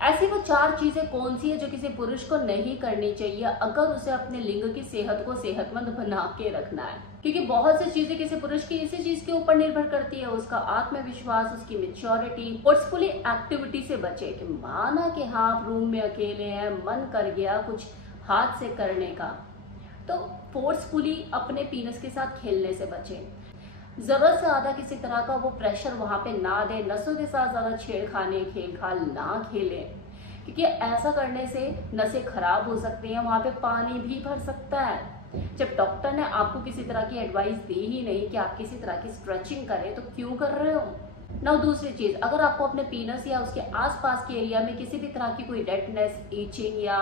ऐसी वो 4 चीजें कौन सी है जो किसी पुरुष को नहीं करनी चाहिए अगर उसे अपने लिंग की सेहत को सेहतमंद बना के रखना है? क्योंकि बहुत सी चीजें किसी पुरुष की इसी चीज के ऊपर निर्भर करती है, उसका आत्मविश्वास, उसकी मेच्योरिटी। फोर्सफुली एक्टिविटी से बचे कि माना कि हाँ आप रूम में अकेले हैं, मन कर गया कुछ हाथ से करने का, तो फोर्सफुली अपने पीनस के साथ खेलने से बचे। जरूरत से ज्यादा किसी तरह का वो प्रेशर वहां पे ना दे, नसों के साथ ज्यादा छेड़खानी खेल खाल ना खेले, क्योंकि ऐसा करने से नसें खराब हो सकती हैं, वहां पे पानी भी भर सकता है। जब डॉक्टर ने आपको किसी तरह की एडवाइस दी ही नहीं कि आप किसी तरह की स्ट्रेचिंग करें, तो क्यों कर रहे हो ना? दूसरी चीज, अगर आपको अपने पीनस या उसके आसपास के एरिया में किसी भी तरह की कोई रेडनेस, ईचिंग या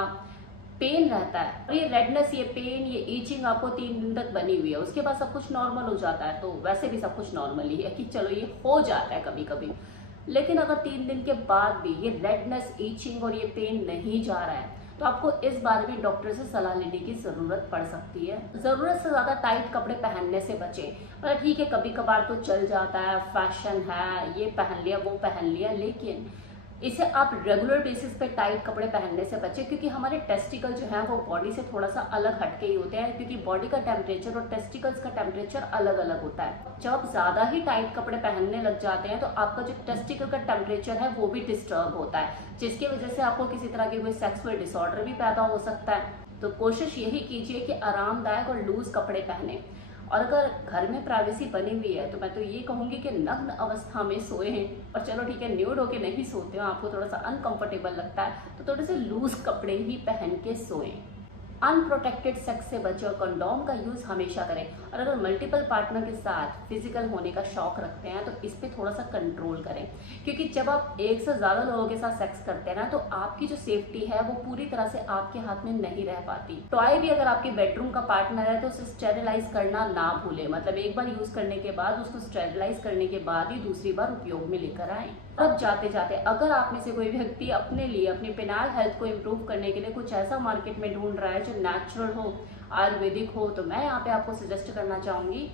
पेन रहता है, और ये रेडनेस, ये पेन, ये ईचिंग आपको 3 दिन तक बनी हुई है, उसके बाद सब कुछ नॉर्मल हो जाता है, तो वैसे भी सब कुछ नॉर्मल ही है कि चलो ये हो जाता है कभी कभी। लेकिन अगर 3 दिन के बाद भी ये रेडनेस, ईचिंग और ये पेन नहीं जा रहा है, तो आपको इस बारे में डॉक्टर से सलाह लेने की जरूरत पड़ सकती है। जरूरत से ज्यादा टाइट कपड़े पहनने से बचे। मतलब ठीक है कभी कभार तो चल जाता है, फैशन है, ये पहन लिया वो पहन लिया, लेकिन इसे आप रेगुलर बेसिस पे टाइट कपड़े पहनने से बचे, क्योंकि हमारे टेस्टिकल जो है वो बॉडी से थोड़ा सा अलग हटके ही होते हैं, क्योंकि बॉडी का टेम्परेचर और टेस्टिकल्स का टेम्परेचर अलग अलग होता है। जब आप ज्यादा ही टाइट कपड़े पहनने लग जाते हैं तो आपका जो टेस्टिकल का टेम्परेचर है वो भी डिस्टर्ब होता है, जिसकी वजह से आपको किसी तरह की कोई सेक्सुअल डिसऑर्डर भी पैदा हो सकता है। तो कोशिश यही कीजिए कि आरामदायक और लूज कपड़े पहने। और अगर घर में प्राइवेसी बनी हुई है तो मैं तो ये कहूंगी कि नग्न अवस्था में सोए हैं। और चलो ठीक है न्यूड होके नहीं सोते हो, आपको थोड़ा सा अनकंफर्टेबल लगता है, तो थोड़े से लूज कपड़े ही पहन के सोएं। अनप्रोटेक्टेड सेक्स से बचे और कंडोम का यूज हमेशा करें। और अगर मल्टीपल पार्टनर के साथ फिजिकल होने का शौक रखते हैं तो इस पे थोड़ा सा कंट्रोल करें, क्योंकि जब आप एक से ज्यादा लोगों के साथ सेक्स करते हैं ना, तो आपकी जो सेफ्टी है वो पूरी तरह से आपके हाथ में नहीं रह पाती। टॉय भी अगर आपके बेडरूम का पार्टनर है तो उसे स्टेरिलाइज करना ना भूले, मतलब एक बार यूज करने के बाद उसको स्टेरिलाइज करने के बाद ही दूसरी बार उपयोग में लेकर आए। अब जाते जाते अगर आप में से कोई व्यक्ति अपने लिए अपनी पेनाल हेल्थ को इम्प्रूव करने के लिए कुछ ऐसा मार्केट में ढूंढ रहा है जो नेचुरल हो, आयुर्वेदिक हो, तो मैं यहाँ पे आपको सजेस्ट करना चाहूंगी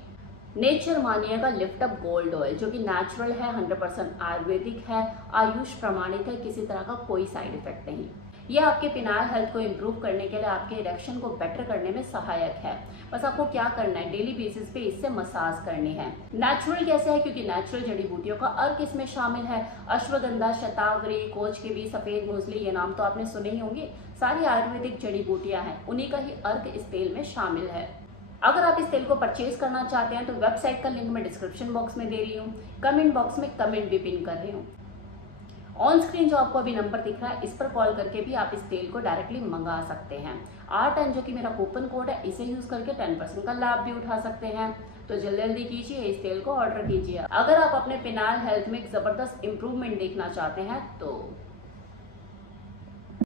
नेचर मानिया का लिफ्ट अप गोल्ड ऑयल, जो कि नेचुरल है, 100% आयुर्वेदिक है, आयुष प्रमाणित है, किसी तरह का कोई साइड इफेक्ट नहीं। ये आपके पिनाइल हेल्थ को इम्प्रूव करने के लिए, आपके इरेक्शन को बेटर करने में सहायक है। बस आपको क्या करना है, डेली बेसिस पे इससे मसाज करनी है। नेचुरल कैसे है, क्योंकि नेचुरल जड़ी बूटियों का अर्क इसमें शामिल है। अश्वगंधा, शतावरी, कोच के बीज, सफेद मूसली, ये नाम तो आपने सुने ही होंगे। सारी आयुर्वेदिक जड़ी बूटियां हैं, उन्हीं का ही अर्क इस तेल में शामिल है। अगर आप इस तेल को परचेज करना चाहते हैं तो वेबसाइट का लिंक मैं डिस्क्रिप्शन बॉक्स में दे रही हूँ, कमेंट बॉक्स में कमेंट भी पिन कर रही हूँ। ऑन स्क्रीन जो आपको अभी नंबर दिख रहा है, इस पर कॉल करके भी आप इस तेल को डायरेक्टली मंगा सकते हैं। R10 जो कि मेरा कूपन कोड है, इसे यूज करके 10% का लाभ भी उठा सकते हैं। तो जल्दी जल्दी कीजिए, इस तेल को ऑर्डर कीजिए। अगर आप अपने पेनाल हेल्थ में एक जबरदस्त इंप्रूवमेंट देखना चाहते हैं तो